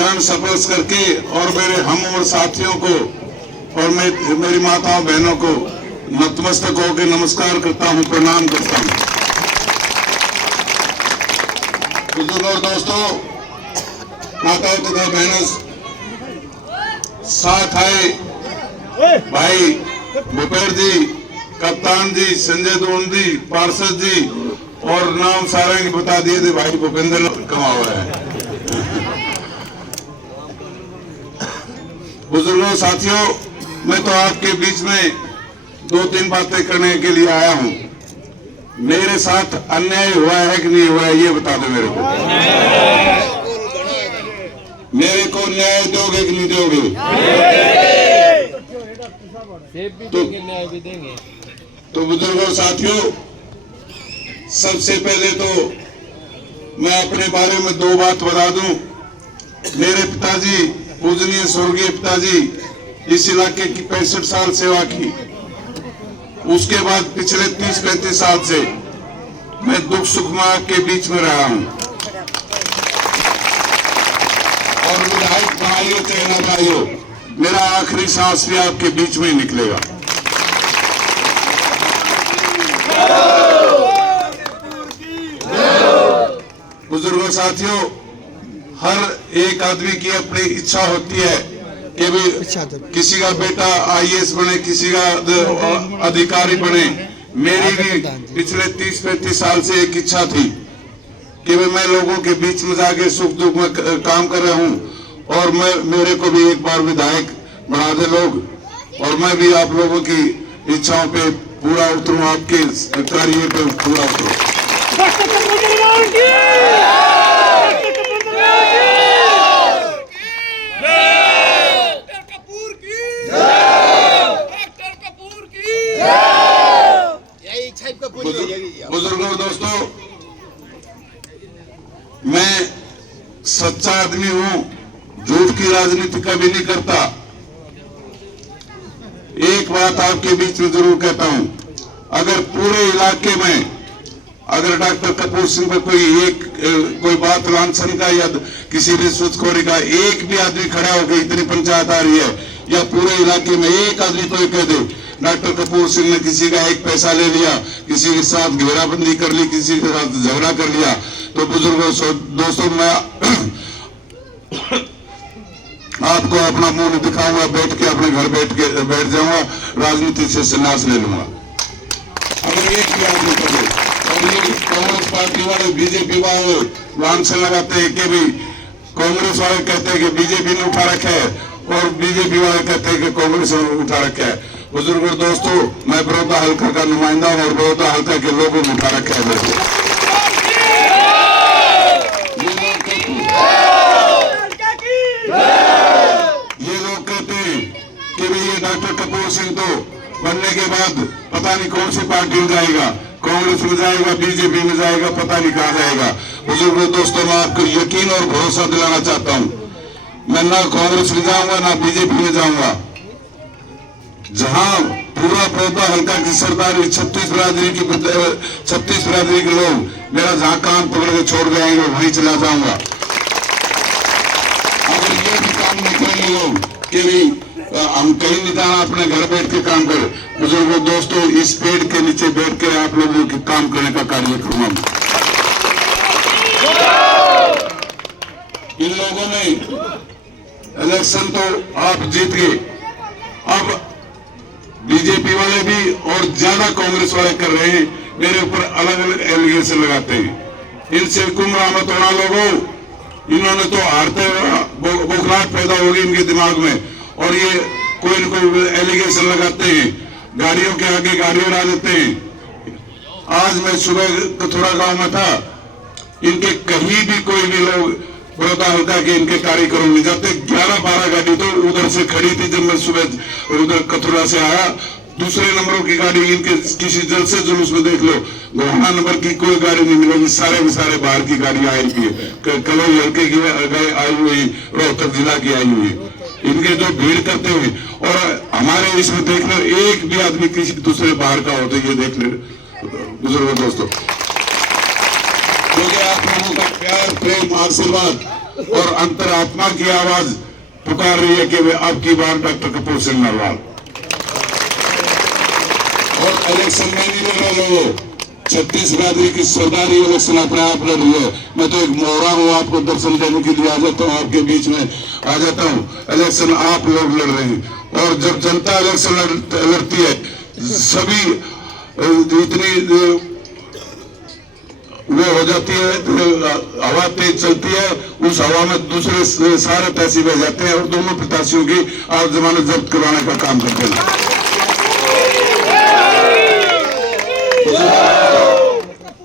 चरण स्पर्श करके और मेरे हम उम्र साथियों को और मेरी माताओं बहनों को नतमस्तक होकर नमस्कार करता हूं, प्रणाम करता हूं। बुजुर्गों और दोस्तों, माताओं तथा बहनों, साथ आए भाई भूपेर जी, कप्तान जी, संजय दोंदी, पार्षद जी और नाम सारंग बता दिए थे भाई भूपेंद्र कमा हुआ है। बुजुर्गों साथियों, मैं तो आपके बीच में 2-3 बातें करने के लिए आया हूं। मेरे साथ अन्याय हुआ है कि नहीं हुआ है ये बता दो मेरे को। मेरे को न्याय दोगे कि नहीं दोगे? न्याय भी देंगे। तो बुजुर्गों साथियों, सबसे पहले तो मैं अपने बारे में 2 बात बता दूं। मेरे पिताजी, पूजनीय स्वर्गीय पिताजी, इस इलाके की 65 साल सेवा की। उसके बाद पिछले 30-35 साल से मैं दुख सुख में आपके बीच में रहा हूं। और विधायक भाइयों चाहे ना भाइयों, मेरा आखिरी सांस भी आपके बीच में ही निकलेगा। बुजुर्गों साथियों, हर एक आदमी की अपनी इच्छा होती है कि भी किसी का बेटा IAS बने, किसी का अधिकारी बने। मेरी भी पिछले 30-35 साल से एक इच्छा थी कि मैं लोगों के बीच में जाके सुख दुख में काम कर रहा हूं और मेरे को भी एक बार विधायक बना दे लोग, और मैं भी आप लोगों की इच्छाओं पे पूरा उतरूं, आपके कार्य पे पूरा उतरूं। बुजुर्गों और दोस्तों, मैं सच्चा आदमी हूं, झूठ की राजनीति कभी नहीं करता। एक बात आपके बीच में जरूर कहता हूं, अगर पूरे इलाके में अगर डॉक्टर कपूर सिंह पर कोई बात लांछन का या किसी रिश्वतखोरी का एक भी आदमी खड़ा होकर, इतनी पंचायत आ रही है, या पूरे इलाके में एक आदमी कोई कह दे डॉक्टर कपूर सिंह ने किसी का 1 पैसा ले लिया, किसी के साथ घेराबंदी कर ली, किसी के साथ झगड़ा कर लिया, तो बुजुर्गों दोस्तों, मैं आपको अपना मुंह नहीं दिखाऊंगा, बैठ के अपने घर बैठ जाऊंगा, राजनीति से संन्यास ले लूंगा अगर एक भी आदमी कर दे। और ये कांग्रेस पार्टी वाले, बीजेपी वाले लांछन लगाते हैं कि भी कांग्रेस वाले कहते हैं कि बीजेपी ने उठा रखा है और बीजेपी वाले कहते हैं कि कांग्रेस ने उठा रखा है। बुजुर्गों दोस्तों, मैं बड़ौदा हल्का का नुमाइंदा हूं और बड़ौदा हल्का के लोगों ने उठा रखा है मेरे को। ये लोग कहते हैं कि भाई ये डॉक्टर कपूर सिंह तो बनने के बाद पता नहीं कौन सी पार्टी में जाएगा, कांग्रेस में जाएगा, बीजेपी में जाएगा, पता नहीं कहां जाएगा। बुजुर्गों दोस्तों, मैं आपको यकीन और भरोसा दिलाना चाहता हूं, मैं ना कांग्रेस में जाऊंगा ना बीजेपी में जाऊंगा। जहां पूरा बड़ौदा हल्का की सरदारी 36 बिरादरी के लोग मेरा जहां कान पकड़ के छोड़ जाएंगे वहीं चला जाऊंगा। अगर ये भी काम नहीं करेंगे लोग कि हम कहीं नहीं जाना, अपने घर बैठ के काम कर। बुजुर्गों दोस्तों, इस पेड़ के नीचे बैठ के आप लोगों के काम करने का कार्य करूंगा। इन लोगों ने इलेक्शन तो आप जीत गए, अब बीजेपी वाले भी और ज्यादा कांग्रेस वाले कर रहे हैं, मेरे ऊपर अलग अलग एलिगेशन लगाते हैं। इनसे गुमरामत होना लोगों, इन्होंने तो हारते बौखलाहट पैदा होगी इनके दिमाग में, और ये कोई न कोई एलिगेशन लगाते हैं, गाड़ियों के आगे गाड़ी उड़ा देते हैं। आज मैं सुबह कथुरा गांव में था, इनके कहीं भी कोई भी लोग बड़ौदा हल्का के इनके कार्यक्रम में जाते, 11-12 गाड़ी तो उधर से खड़ी थी। जब मैं सुबह उधर कथुरा से आया, दूसरे नंबरों की गाड़ी इनके किसी जलसे जुलूस में देख लो, गोहाना नंबर की कोई गाड़ी नहीं मिलेगी, सारे बाहर की गाड़ी आई हुई है, कलोई हल्के की आई हुई, रोहतक जिला की आई हुई। इनके जो भीड़ करते हैं, और हमारे इसमें देख लो एक भी आदमी किसी दूसरे बाहर का हो तो ये देख ले बुजुर्गों दोस्तों, क्योंकि आप लोगों का प्यार प्रेम आशीर्वाद और अंतरात्मा की आवाज पुकार रही है कि वे अब की बार डॉक्टर कपूर सिंह नरवाल। और इलेक्शन में नहीं लड़ रहे लोगों, 36 बिरादरी की सरदारी इलेक्शन अपने आप लड़ रही है। मैं तो एक मोहरा हूँ, आपको दर्शन देने के लिए आ जाता हूँ, आपके बीच में आ जाता हूँ। इलेक्शन आप लोग लड़ रहे हैं, और जब जनता इलेक्शन लड़ती है, सभी इतनी वो हो जाती है, हवा तेज चलती है, उस हवा में दूसरे सारे पैसे बह जाते हैं और दोनों प्रत्याशियों की आज जमानत जब्त करवाने का काम करते हैं।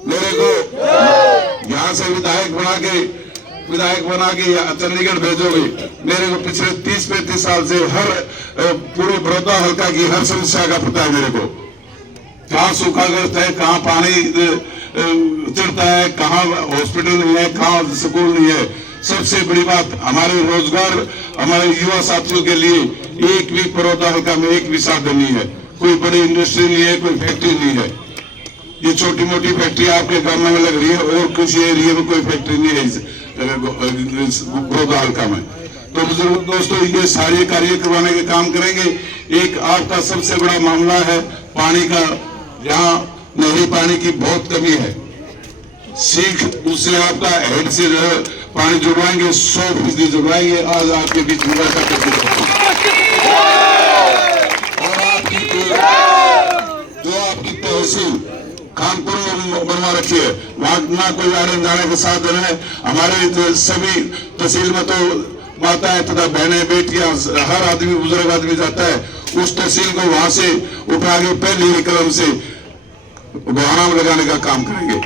मेरे को यहाँ से विधायक बना के चंडीगढ़ भेजोगे। मेरे को पिछले 30-35 साल से हर पूरे बड़ौदा हल्का की हर समस्या का पता है मेरे को। कहाँ सूखाग्रस्त है, कहाँ पानी चढ़ता है, कहाँ हॉस्पिटल नहीं है, कहाँ स्कूल नहीं है। सबसे बड़ी बात, हमारे रोजगार, हमारे युवा साथियों के लिए एक भी बड़ौदा हल्का में एक भी साधन नहीं है। कोई बड़ी इंडस्ट्री नहीं है, कोई फैक्ट्री नहीं है। ये छोटी मोटी फैक्ट्री आपके गांव में लग रही है, और किसी एरिया में कोई फैक्ट्री नहीं है बड़ौदा हल्का में। तो बुजुर्ग दोस्तों, ये सारे कार्य करवाने का काम करेंगे। एक आपका सबसे बड़ा मामला है पानी का, यहाँ नहरी पानी की बहुत कमी है। सीख उससे आपका हेड से जो है पानी जुड़वाएंगे, 100% जुड़वाएंगे। आज आपके बीच में बैठा करके और जो आपकी तहसील कानपुर में बनवा रखी है, वहां ना कोई आने जाने के साधन है। हमारे सभी तहसील में तो माताएं तथा बहनें बेटियां, हर आदमी बुजुर्ग आदमी जाता है, उस तहसील को वहां से उठा के पहली ही कलम से बहाना लगाने का काम करेंगे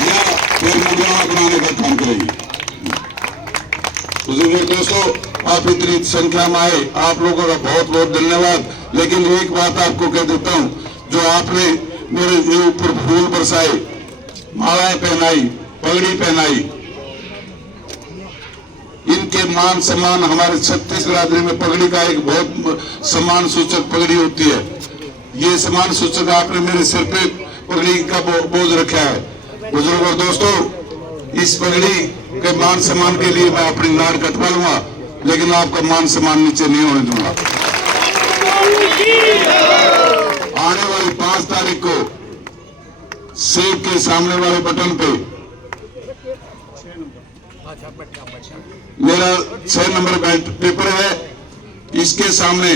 या फिर मुद्रा बनाने का काम करेंगे। दोस्तों, आप इतनी संख्या में आए, आप लोगों का बहुत बहुत धन्यवाद। लेकिन एक बात आपको कह देता हूं, जो आपने मेरे ऊपर फूल बरसाए, मालाएं पहनाई, पगड़ी पहनाई, इनके मान सम्मान, हमारे 36 बिरादरी में पगड़ी का एक बहुत सम्मान सूचक पगड़ी होती है। ये सम्मान सूचक आपने मेरे सिर पे पगड़ी का बोझ रखा है। बुजुर्गों दोस्तों, इस पगड़ी के मान सम्मान के लिए मैं अपनी नार कटवा लूंगा, लेकिन आपका मान सम्मान नीचे नहीं होने दूंगा। आने वाली 5 तारीख को सेब के सामने वाले बटन पे मेरा 6 नंबर पेपर है, इसके सामने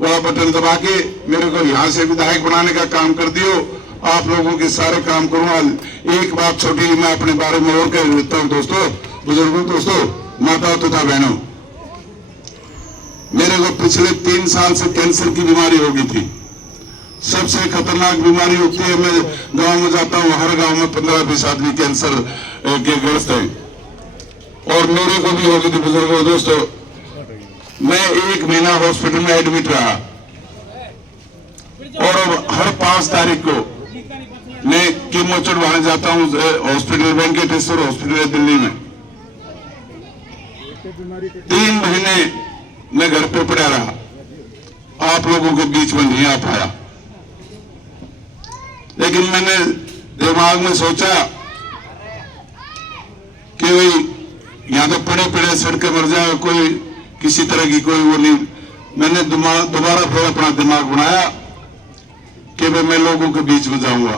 वाला बटन दबा के मेरे को यहाँ से विधायक बनाने का काम कर दियो। आप लोगों के सारे काम करूंगा। एक बात छोटी मैं अपने बारे में और कह देता हूँ दोस्तों, बुजुर्गों दोस्तों, माताओं तथा बहनों, मेरे को पिछले 3 साल से कैंसर की बीमारी हो गई थी। सबसे खतरनाक बीमारी होती है। मैं गांव में जाता हूँ, हर गांव में 15-20 आदमी कैंसर के ग्रस्त हैं, और मेरे को भी हो गई थी। बुजुर्गों दोस्तों, मैं 1 महीना हॉस्पिटल में एडमिट रहा, और हर 5 तारीख को मैं कीमो चढ़वाने जाता हूँ हॉस्पिटल, वेंकटेश्वर हॉस्पिटल है दिल्ली में। 3 महीने मैं घर पे पड़ा रहा, आप लोगों के बीच में नहीं आ पाया। लेकिन मैंने दिमाग में सोचा कि भाई यहाँ तो पड़े सड़कें मर जाए, कोई किसी तरह की कोई वो नहीं। मैंने दोबारा फिर अपना दिमाग बनाया कि मैं लोगों के बीच में जाऊंगा।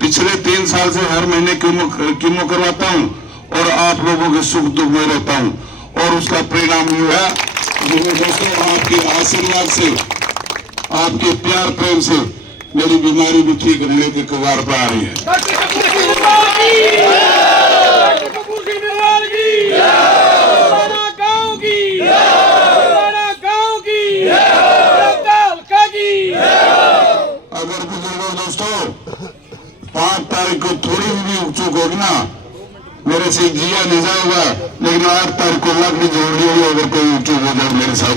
पिछले 3 साल से हर महीने कीमो करवाता हूं, और आप लोगों के सुख दुख में रहता हूं, और उसका परिणाम ये हुआ दोस्तों, आपके आशीर्वाद से, आपके प्यार प्रेम से मेरी बीमारी भी ठीक रहने के कगार पर आ रही है। अगर बुजुर्गों दोस्तों 5 तारीख को थोड़ी भी चूक होगी ना, मेरे से जिया नहीं जाएगा, लेकिन 8 तारीख को लकड़ी जोड़ ली होगी अगर कोई चूक हो जाए मेरे साथ।